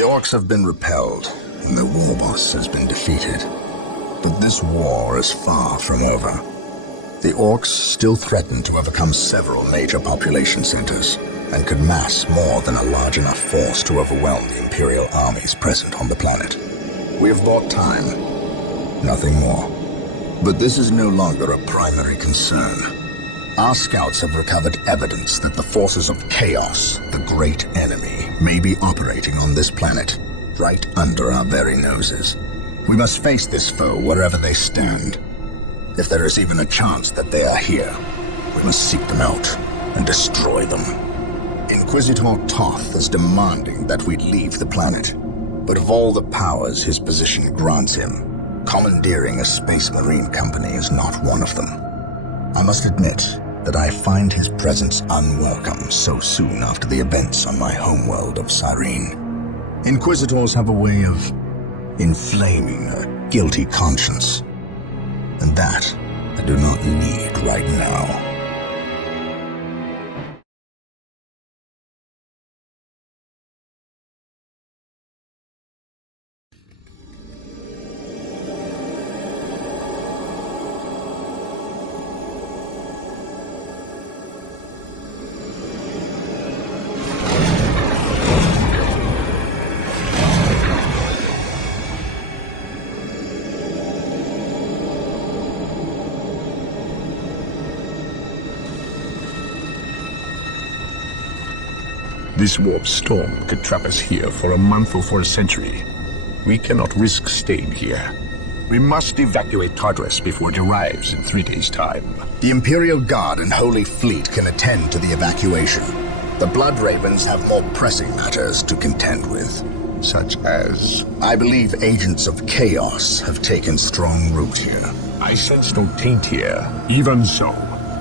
The orcs have been repelled, and the war boss has been defeated. But this war is far from over. The orcs still threaten to overcome several major population centers, and could mass more than a large enough force to overwhelm the Imperial armies present on the planet. We have bought time, nothing more. But this is no longer a primary concern. Our scouts have recovered evidence that the forces of chaos, the great enemy, may be operating on this planet, right under our very noses. We must face this foe wherever they stand. If there is even a chance that they are here, we must seek them out and destroy them. Inquisitor Toth is demanding that we leave the planet, but of all the powers his position grants him, commandeering a space marine company is not one of them. I must admit that I find his presence unwelcome so soon after the events on my homeworld of Cyrene. Inquisitors have a way of inflaming a guilty conscience, and that I do not need right now. This warp storm could trap us here for a month or for a century. We cannot risk staying here. We must evacuate Tartarus before it arrives in 3 days' time. The Imperial Guard and Holy Fleet can attend to the evacuation. The Blood Ravens have more pressing matters to contend with. Such as? I believe agents of chaos have taken strong root here. I sense no taint here. Even so,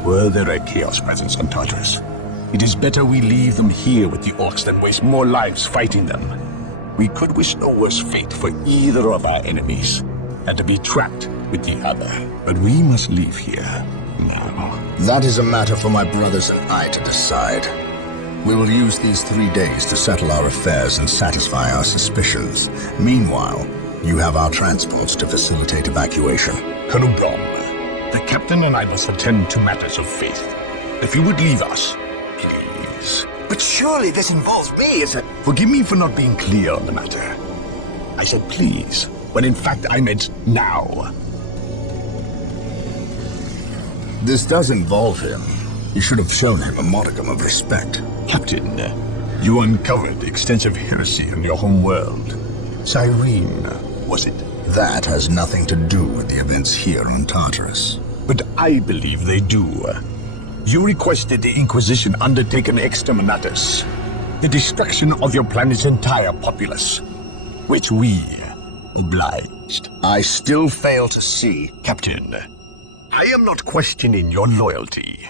were there a chaos presence on Tartarus? It is better we leave them here with the orcs than waste more lives fighting them. We could wish no worse fate for either of our enemies, and to be trapped with the other. But we must leave here now. That is a matter for my brothers and I to decide. We will use these 3 days to settle our affairs and satisfy our suspicions. Meanwhile, you have our transports to facilitate evacuation. Colonel Brom, the captain and I must attend to matters of faith. If you would leave us, please. But surely this involves me as a... Forgive me for not being clear on the matter. I said please, when in fact I meant now. This does involve him. You should have shown him a modicum of respect. Captain, you uncovered extensive heresy in your home world. Cyrene, was it? That has nothing to do with the events here on Tartarus. But I believe they do. You requested the Inquisition undertake an exterminatus, the destruction of your planet's entire populace, which we obliged. I still fail to see... Captain, I am not questioning your loyalty,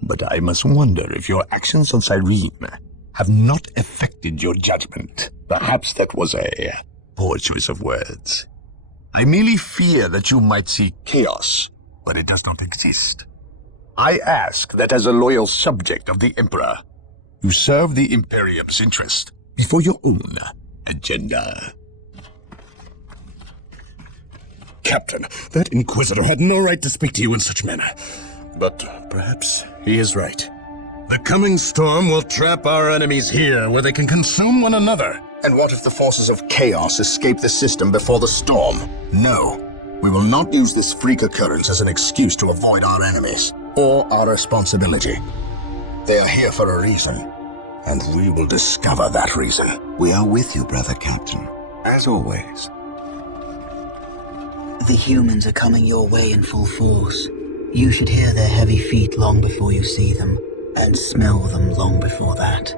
but I must wonder if your actions on Cyrene have not affected your judgment. Perhaps that was a poor choice of words. I merely fear that you might see chaos, but it does not exist. I ask that as a loyal subject of the Emperor, you serve the Imperium's interest before your own agenda. Captain, that Inquisitor had no right to speak to you in such manner. But perhaps he is right. The coming storm will trap our enemies here where they can consume one another. And what if the forces of chaos escape the system before the storm? No. We will not use this freak occurrence as an excuse to avoid our enemies, or our responsibility. They are here for a reason, and we will discover that reason. We are with you, brother Captain, as always. The humans are coming your way in full force. You should hear their heavy feet long before you see them, and smell them long before that.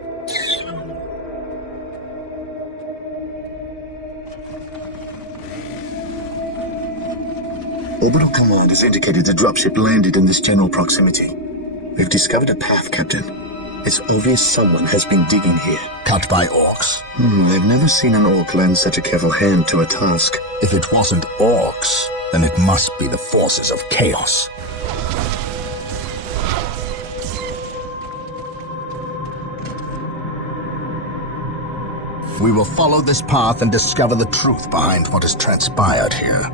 Orbital Command has indicated the dropship landed in this general proximity. We've discovered a path, Captain. It's obvious someone has been digging here. Cut by orcs. I've never seen an orc lend such a careful hand to a task. If it wasn't orcs, then it must be the forces of chaos. We will follow this path and discover the truth behind what has transpired here.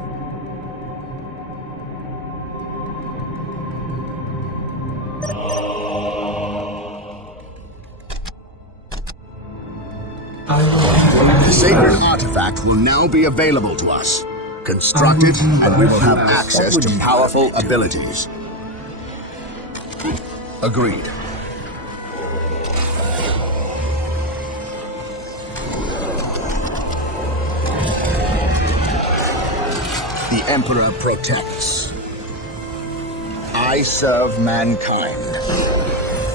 The sacred artifact will now be available to us. Construct it, and we will have access to powerful abilities. Agreed. The Emperor protects. I serve mankind.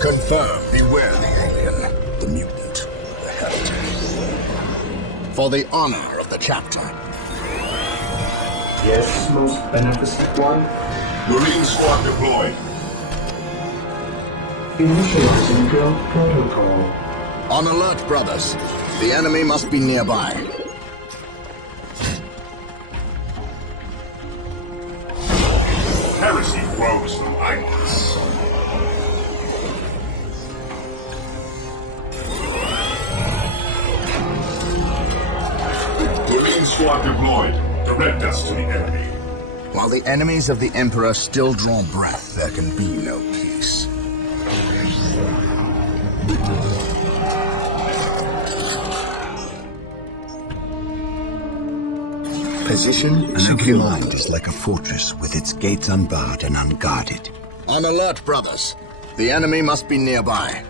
Confirm. Beware the alien, the mutant, the heretic. For the honor of the chapter. Yes, most beneficent one. Marine squad deployed. Initiating drone protocol. On alert, brothers. The enemy must be nearby. Heresy grows behind us. Marine squad deployed. Direct us to the enemy. While the enemies of the Emperor still draw breath, there can be no peace. Position and every mind is like a fortress with its gates unbarred and unguarded. On alert, brothers. The enemy must be nearby.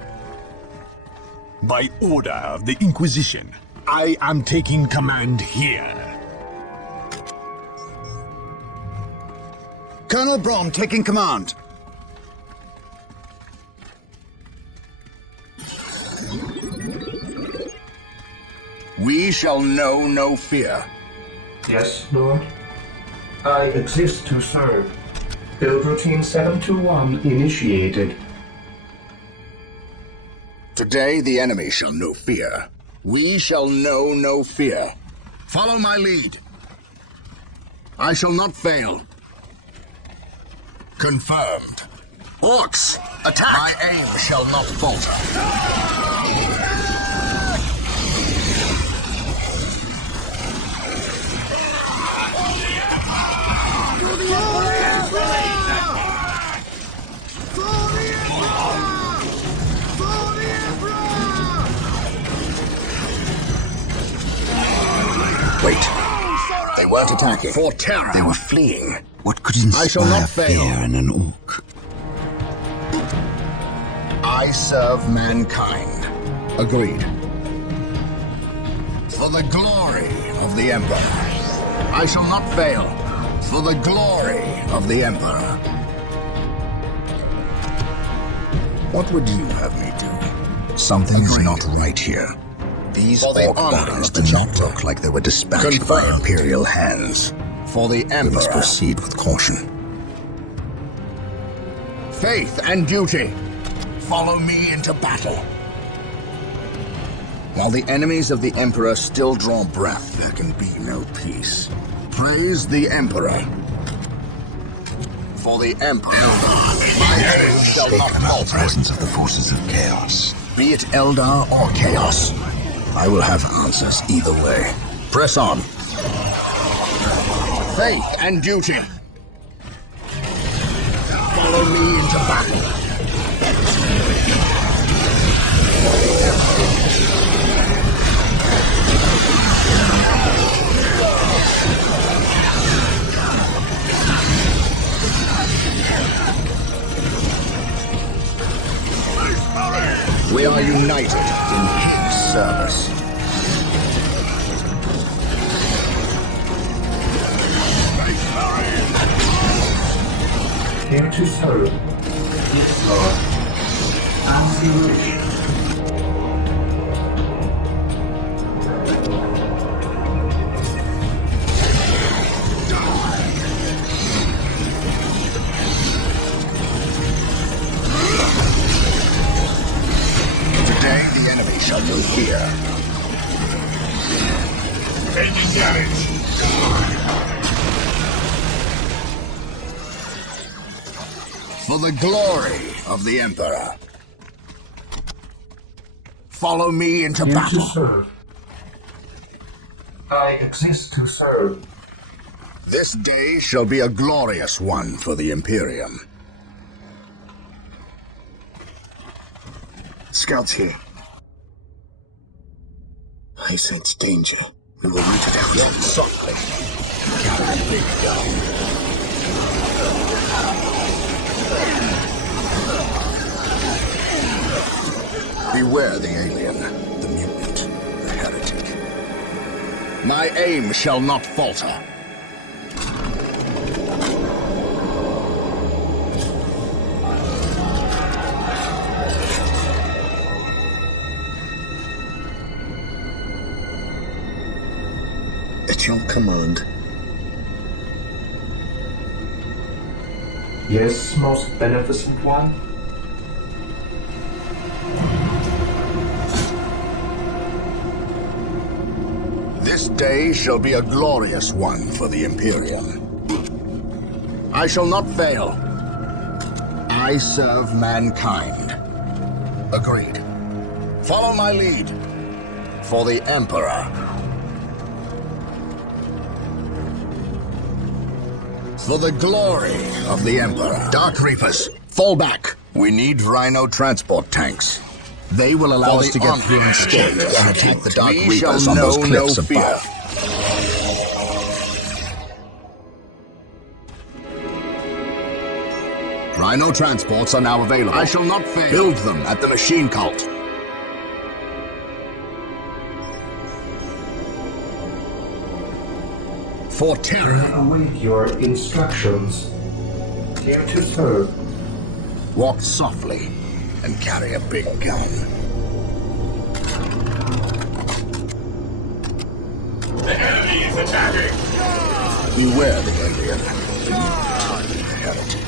By order of the Inquisition, I am taking command here. Colonel Brom taking command. We shall know no fear. Yes, Lord. I exist to serve. Build routine 721 initiated. Today the enemy shall know fear. We shall know no fear. Follow my lead. I shall not fail. Confirmed. Orcs, attack! My aim shall not falter. Wait. They weren't attacking. For terror. They were fleeing. What could I shall inspire not fail. fear in an orc? I serve mankind. Agreed. For the glory of the Emperor. I shall not fail. For the glory of the Emperor. What would you have me do? Something's not right here. These orc bodies do not look like they were dispatched by Imperial hands. For the Emperor. We must proceed with caution. Faith and duty. Follow me into battle. While the enemies of the Emperor still draw breath, there can be no peace. Praise the Emperor. For the Emperor. My head shall not falter. Presence of the forces of chaos. Be it Eldar or Chaos. I will have answers either way. Press on. Faith and duty. Follow me into battle. We are united in King's service. Here to serve. Yes, Lord. As you wish. Today the enemy shall know fear. Taking damage. For the glory of the Emperor. Follow me into Here to battle. serve. I exist to serve. This day shall be a glorious one for the Imperium. Scouts here. I sense danger. We will root it out. Softly. Got a big gun. Beware the alien, the mutant, the heretic. My aim shall not falter. At your command. Yes, most beneficent one? This day shall be a glorious one for the Imperium. I shall not fail. I serve mankind. Agreed. Follow my lead. For the Emperor. For the glory of the Emperor. Dark Reapers, fall back. We need Rhino transport tanks. They will allow us to get through unscathed and attack the Dark Reapers on those cliffs above. Rhino transports are now available. I shall not fail. Build them at the machine cult. For terror. I await your instructions. Here to serve. Walk softly and carry a big gun. The enemy is attacking! Beware the alien, the heretic.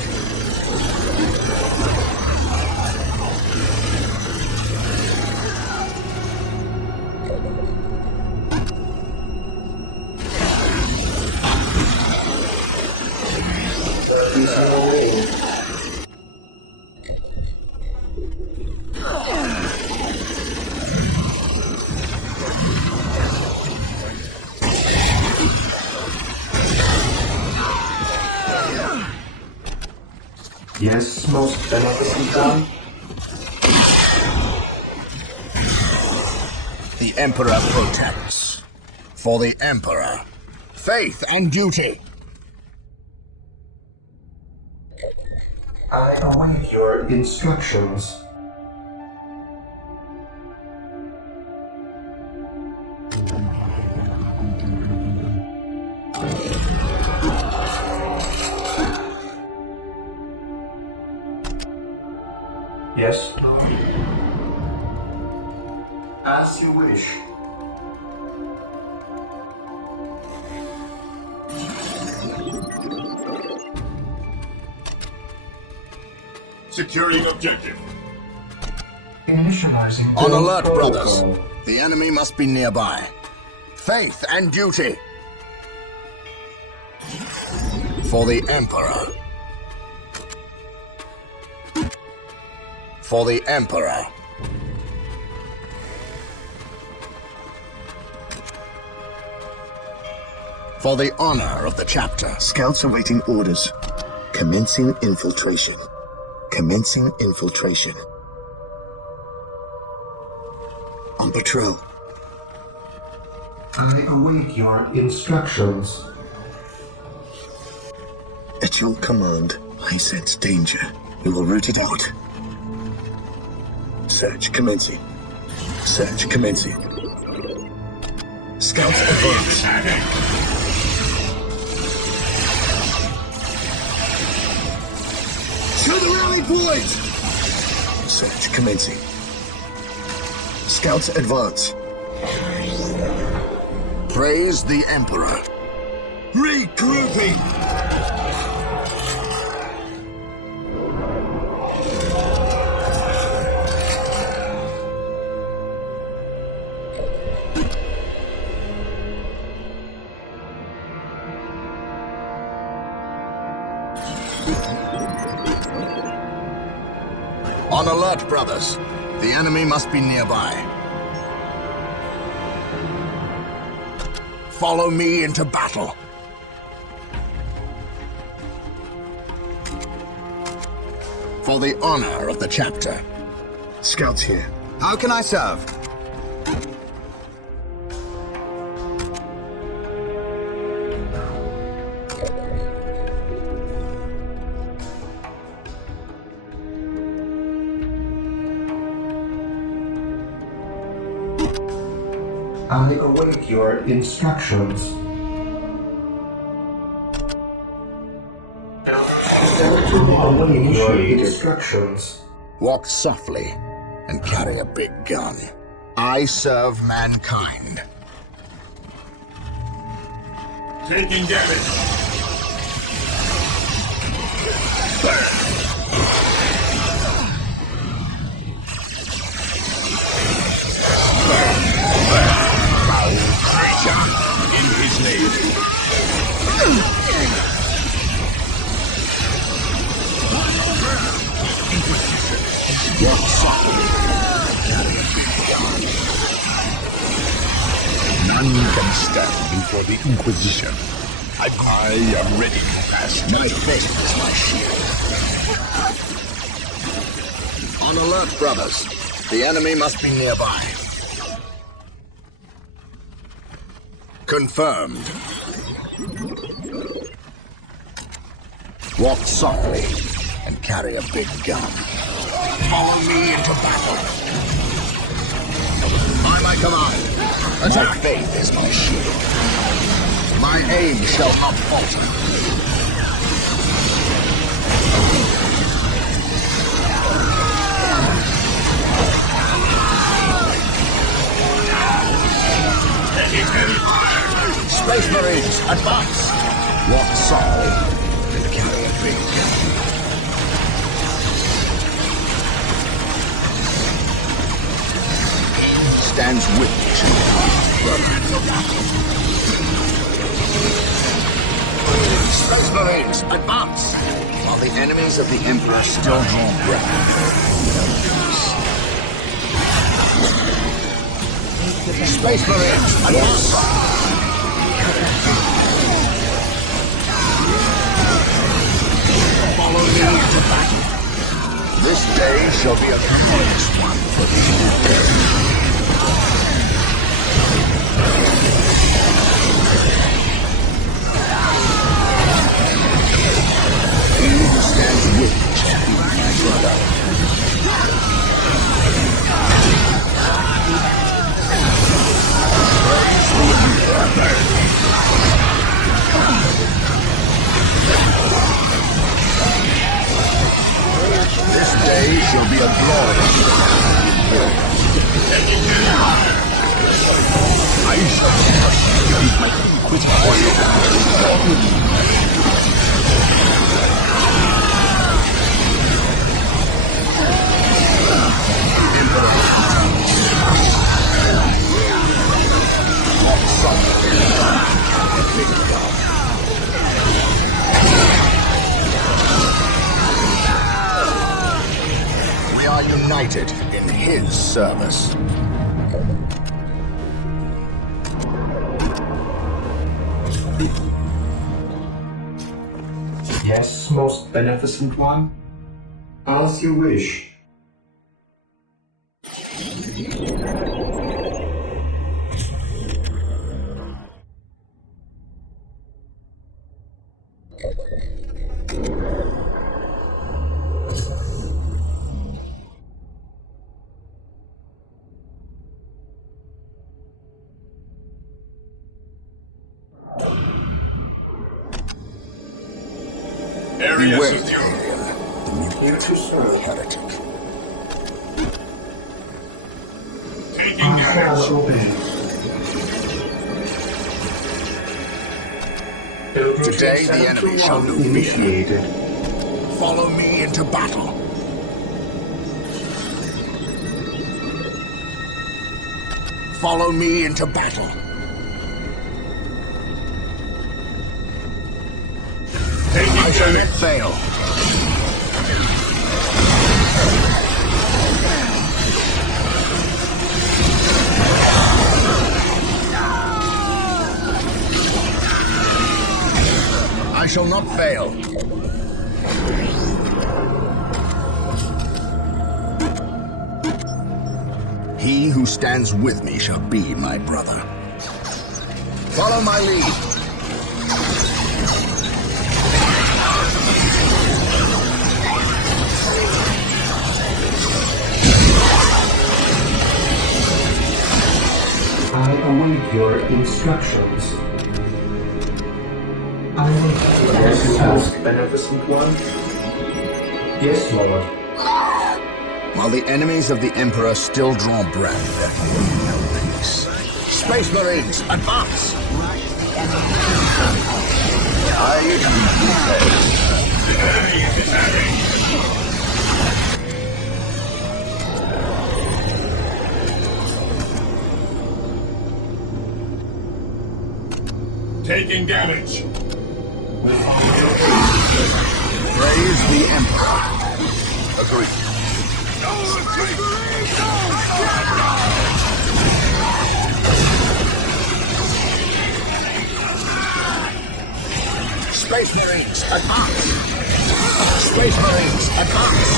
Yes, most beneficent one? The Emperor protects. For the Emperor. Faith and duty. I await your instructions. Yes, Lord. As you wish. Securing objective. Initializing On build alert, protocol. brothers. The enemy must be nearby. Faith and duty. For the Emperor. For the Emperor. For the honor of the chapter. Scouts awaiting orders. Commencing infiltration. Commencing infiltration. On patrol. I await your instructions. At your command, I sense danger. We will root it out. Search commencing. Search commencing. Scouts advance. Show the rally point! Search commencing. Scouts advance. Praise the Emperor. Regrouping! On alert, brothers. The enemy must be nearby. Follow me into battle. For the honor of the chapter. Scouts here. How can I serve? I await your instructions. Awaiting your instructions. Walk softly and carry a big gun. I serve mankind. Taking damage. In his name. Walk softly. None can stand before the Inquisition. I am ready to pass. My faith is my shield. On alert, brothers. The enemy must be nearby. Confirmed. Walk softly and carry a big gun. Follow me into battle. By my command, attack. My faith is my shield. My aim shall not falter. Space Marines, advance! Walk softly and carry a big gun. Stands witness to Space Marines, advance! While the enemies of the Emperor still draw breath. Space Marines, advance! Follow me into battle. This day shall be a glorious one for the Emperor. He who stands witness to my brother. Praise the Emperor. This day shall be a glorious one. I shall quit We are united in his service. Yes, most beneficent one. As you wish. Beware the alien, the mutilated heretic. Taking damage. Today the enemy shall know fear. Follow me into battle. Follow me into battle. I shall not fail. fail. He who stands with me shall be my brother. Follow my lead. I await your instructions. I wait. Yes, most beneficent one. Yes, Lord. While the enemies of the Emperor still draw breath, there can be no peace. Space Marines, advance! Taking damage. Praise the Emperor. Agreed. Space Marines, advance! Space Marines, advance!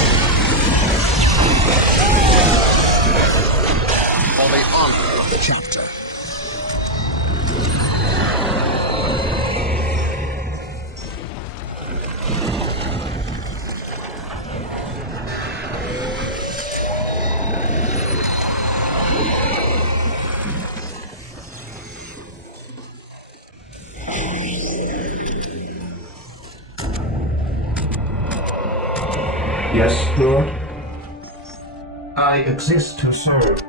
For the honor of the chapter. Yes, Lord. I exist to serve.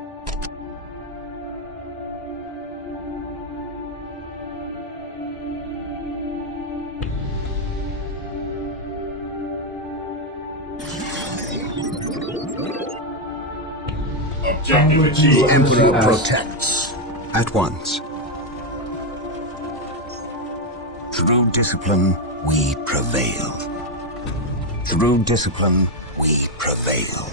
Objective achieved. The Emperor protects. At once. Through discipline, we prevail. Through discipline, we prevail.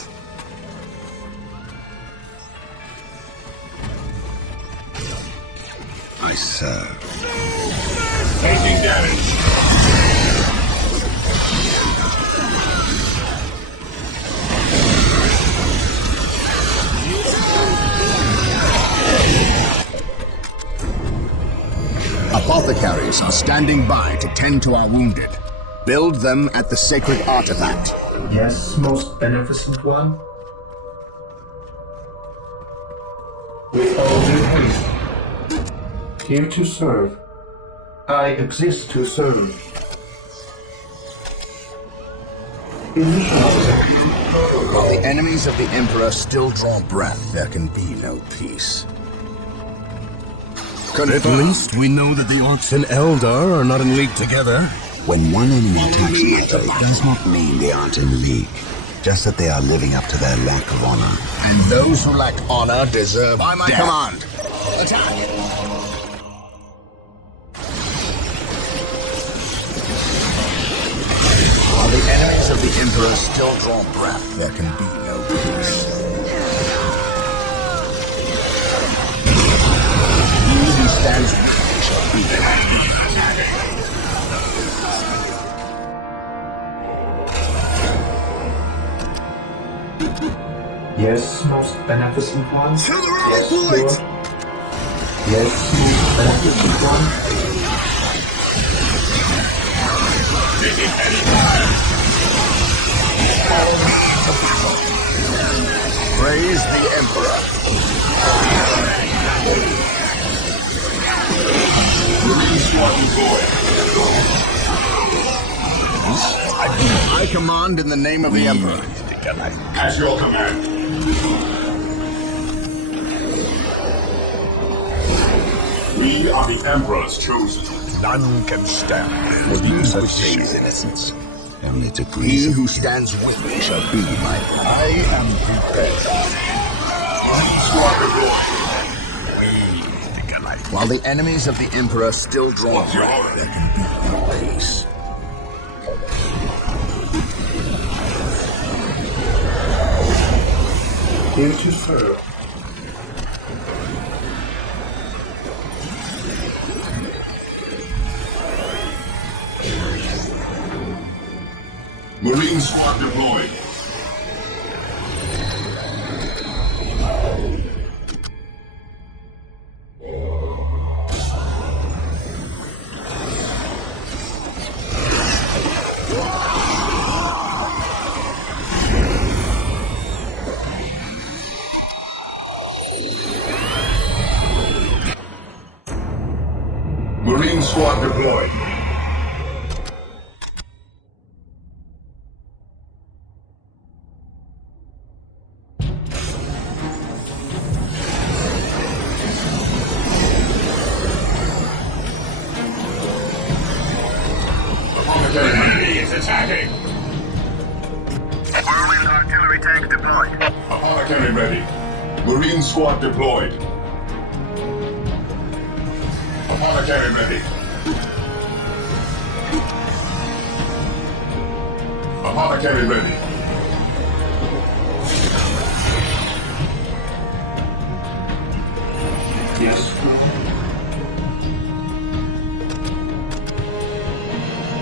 I serve. Taking damage. Apothecaries are standing by to tend to our wounded. Build them at the sacred artifact. Yes, most beneficent one. With all due haste. Here to serve. I exist to serve. While the enemies of the Emperor still draw breath, there can be no peace. At least we know that the Orcs and Eldar are not in league together. When one enemy attacks another, it does not mean they aren't in league. Just that they are living up to their lack of honor. And those who lack honor deserve by my command. Attack! While the enemies of the Emperor still draw breath, there can be no peace. He who stands with me shall be there. Yes, most beneficent one. To the Yes, right! Lord. Yes, most beneficent one. Praise the Emperor. I command in the name of the Emperor. At your command. We are the Emperor's chosen. None can stand for the Inquisition's innocence. Only He degrees who stands with me shall be my brother. I am prepared. We think alike. While the enemies of the Emperor still draw breath, there can be no peace. Here to serve. Marine squad deployed. Marine squad deployed. The enemy is attacking. Whirlwind artillery tank deployed. Apothecary ready. Marine squad deployed. Apothecary ready. Apothecary ready. Yes.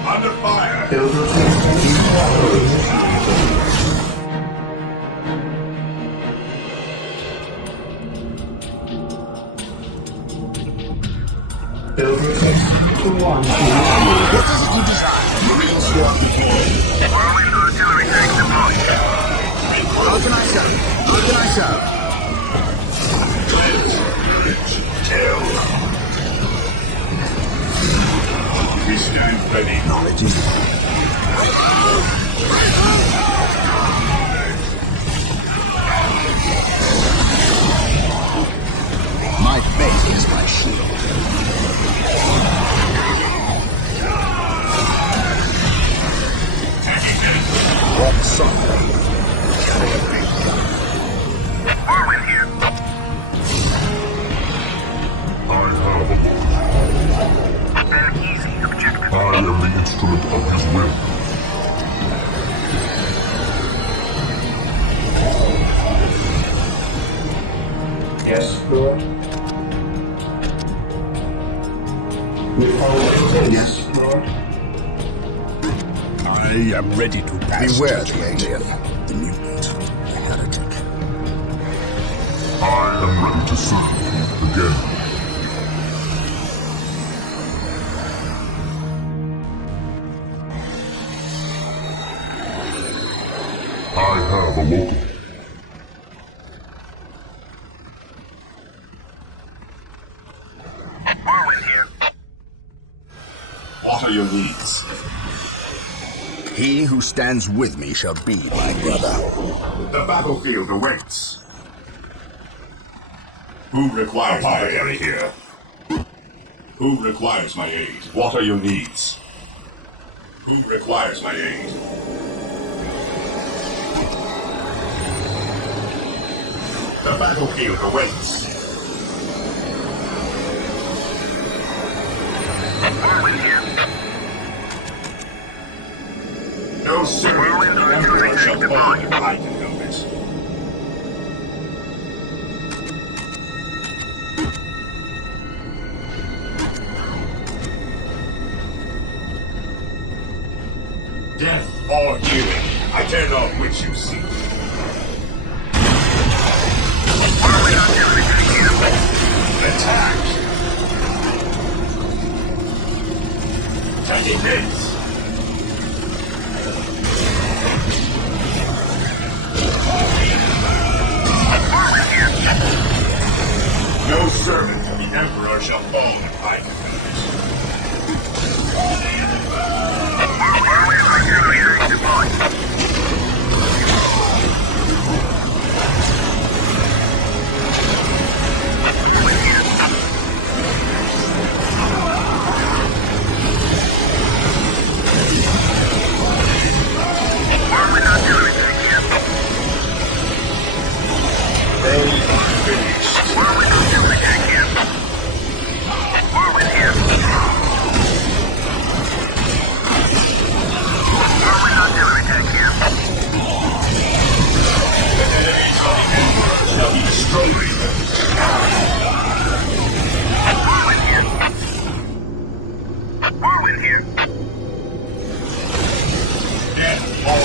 Under fire. Builder to 1. Marine squad deployed. Whirlwind artillery tank deployed. How can I serve? How can I serve? Kill. We stand ready. Knowledge is my faith is my shield. Walk softly. Whirlwind here. An easy objective. I am the instrument of his will. Yes, Lord. We follow. Yes, Lord. I am ready to pass. Beware the alien, the mutant, the heretic. I am ready to serve again. I have a local. Whirlwind here. What are your needs? He who stands with me shall be my brother. The battlefield awaits. Who requires my aid here? Who requires my aid? What are your needs? Who requires my aid? The battlefield awaits. Whirlwind here. No servant of the Emperor shall fall if I can help it. Death or healing, I care not which you seek. Whirlwind artillery tank here. Attack! Taking hits! Whirlwind here. No servant of the Emperor shall fall if I can help Whirlwind artillery tank deployed. Whirlwind here. Whirlwind artillery tank here. They are finished. Whirlwind artillery tank here. Whirlwind here. Whirlwind artillery tank here. The enemies of the Emperor shall be destroyed. Whirlwind here. Whirlwind here. Death or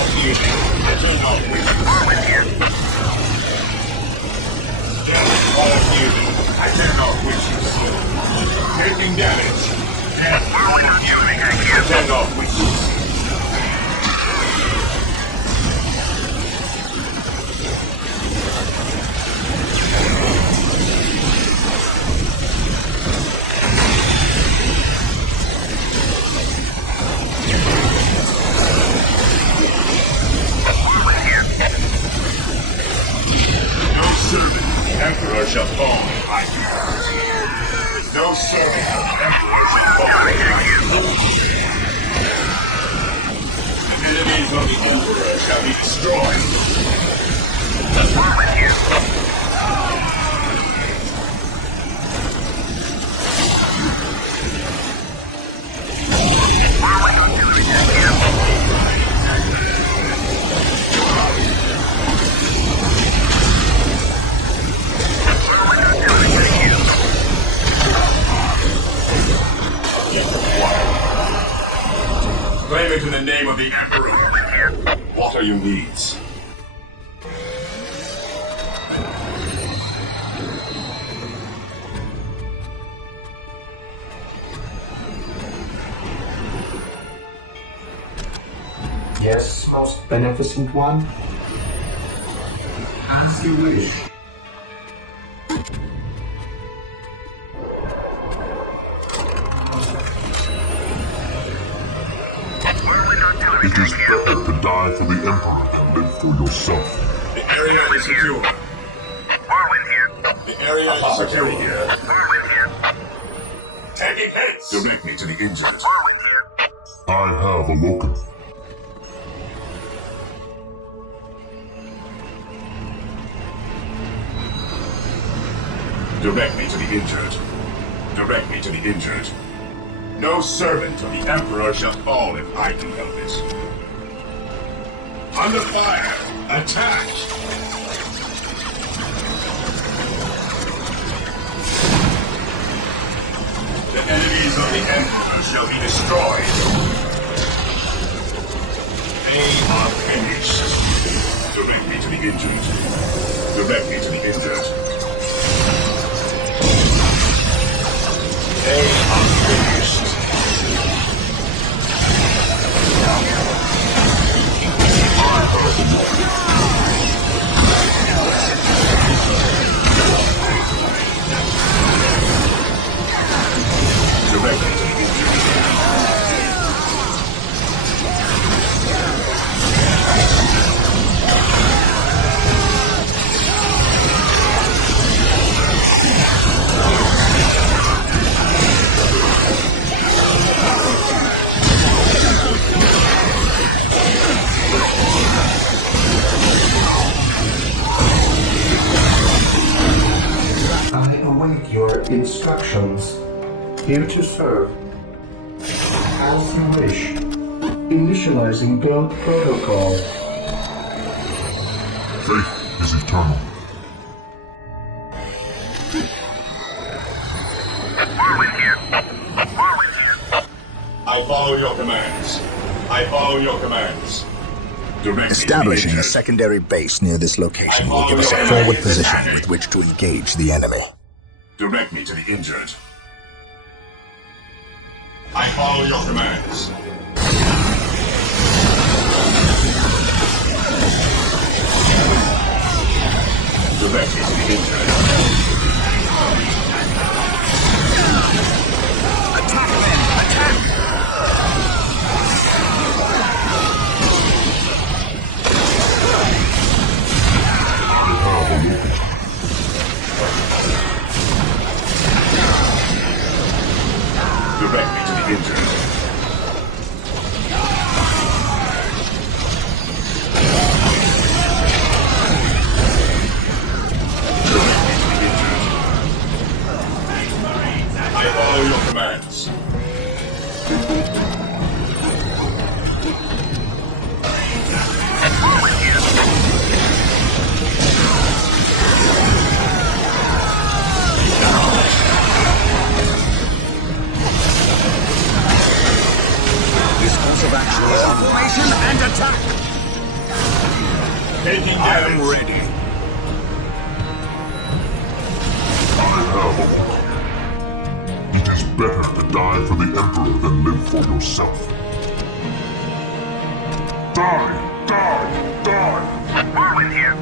Emperor shall fall if I do not. No servant of the Emperor shall fall if I do not. The enemies of the Emperor shall be destroyed. War with you. Claim it in the name of the Emperor. What are your needs? Yes, most beneficent one? As you wish. It is better to die for the Emperor than live for yourself. The area is secure. Whirlwind here. The area is secure here. Whirlwind here. Taking heads. Direct me to the injured. Whirlwind here. I have awoken. Direct me to the injured. Direct me to the injured. No servant of the Emperor shall fall if I can help it. Under fire! Attack! The enemies of the Emperor shall be destroyed. They are finished. Direct me to the injured. Direct me to the injured. They are finished. Direct me to the injured. I await your instructions. Here to serve. As you wish. Initializing build protocol. Faith is eternal. Whirlwind here. Whirlwind here. I follow your commands. I follow your commands. Direct Establishing a secondary base near this location will give us a forward position with which to engage the enemy. Direct me to the injured. I follow your commands. Direct me to the injured. Attack men! Attack! Direct me to the injured. I follow your commands. This course of action is formation and attack! Taking I am damage. ready. I have awoken. It is better to die for the Emperor than live for yourself. Die! Die! Die! Whirlwind here.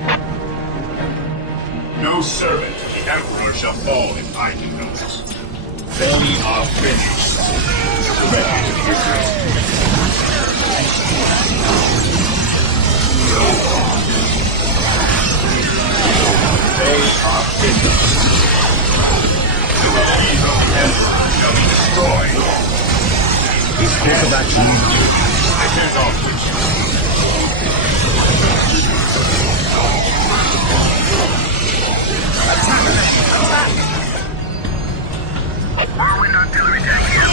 No servant of the Emperor shall fall if I can help it. They are finished. Direct me to the injured. They are finished. course of action. Hands off. Whirlwind artillery tank here.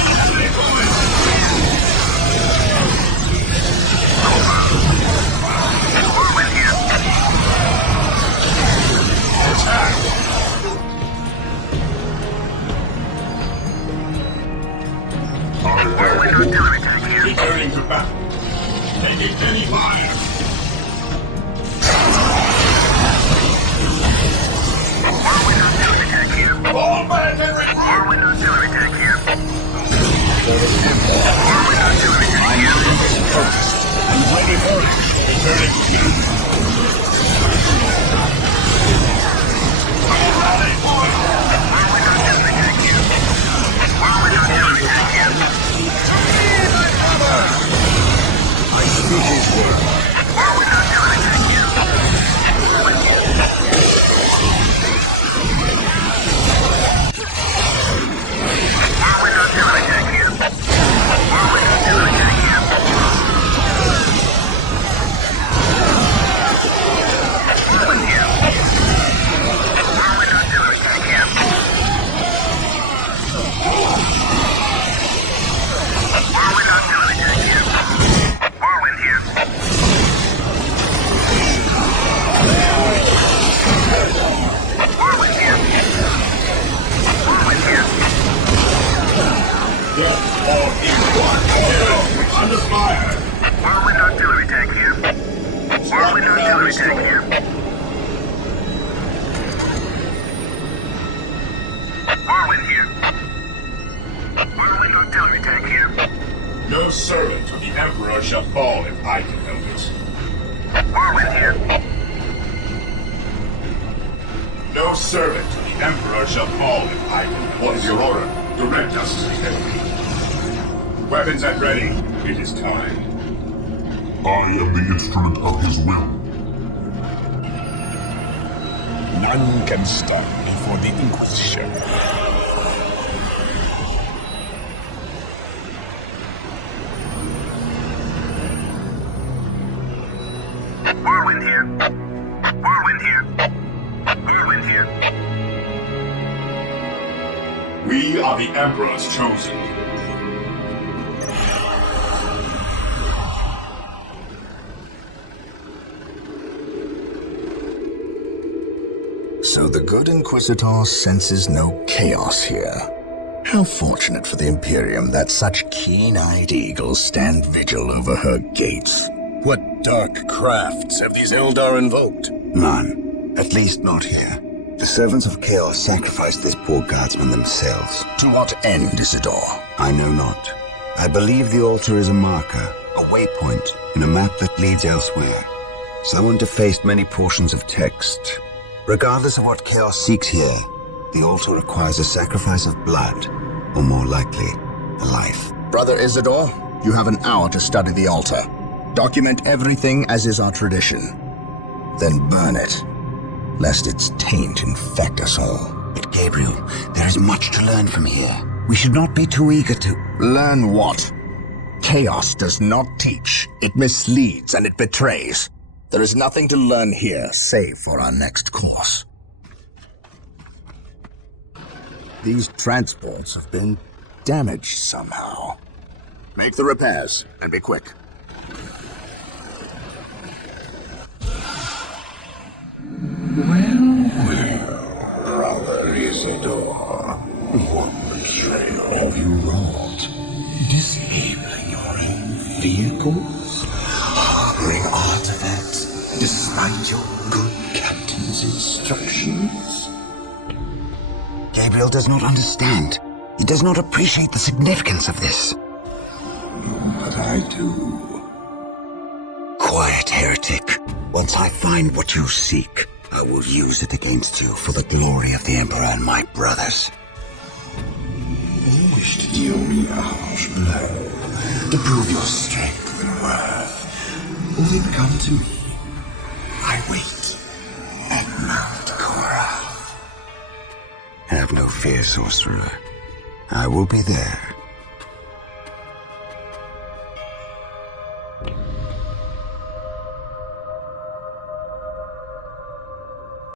Whirlwind here. Whirlwind artillery tank here. Returning to battle. Taking any fire. Whirlwind artillery tank here. All men and Whirlwind artillery tank here. Whirlwind artillery tank here. focused and ready for action. Returning to battle. Whirlwind artillery tank here. Whirlwind artillery tank here. I speak his word. Whirlwind artillery tank here. Whirlwind here. Whirlwind artillery tank here. Whirlwind artillery tank here. Whirlwind here. Whirlwind artillery tank here. Whirlwind artillery tank here. Whirlwind here. Whirlwind here. Whirlwind here. Under fire. Whirlwind artillery tank here. Whirlwind artillery tank here. Whirlwind here. Whirlwind artillery tank here. No servant of the Emperor shall fall if I can help it. Whirlwind here. No servant of the Emperor shall fall if I can. What is your order? Direct us to the enemy. Weapons at ready. It is time. I am the instrument of his will. None can stand before the Inquisition. Whirlwind here. Whirlwind here. Whirlwind here. We are the Emperor's chosen. So the good Inquisitor senses no chaos here. How fortunate for the Imperium that such keen-eyed eagles stand vigil over her gates. What dark crafts have these Eldar invoked? None. At least not here. The servants of Chaos sacrificed this poor guardsman themselves. To what end, Isidore? I know not. I believe the altar is a marker, a waypoint, in a map that leads elsewhere. Someone defaced many portions of text. Regardless of what Chaos seeks here, the altar requires a sacrifice of blood, or more likely, a life. Brother Isidore, you have an hour to study the altar. Document everything as is our tradition. Then burn it, lest its taint infect us all. But Gabriel, there is much to learn from here. We should not be too eager to... Learn what? Chaos does not teach. It misleads and it betrays. There is nothing to learn here, save for our next course. These transports have been damaged somehow. Make the repairs, and be quick. Well, brother Isidore, what betrayal have you wrought? Disabling your own vehicles? Harboring artifacts despite your good captain's instructions? Gabriel does not understand. He does not appreciate the significance of this. But I do. Quiet, heretic. Once I find what you seek, I will use it against you for the glory of the Emperor and my brothers. You wish to deal me a harsh blow, to prove your strength and worth. Will it come to me? I wait at Mount Skorr. Have no fear, sorcerer. I will be there.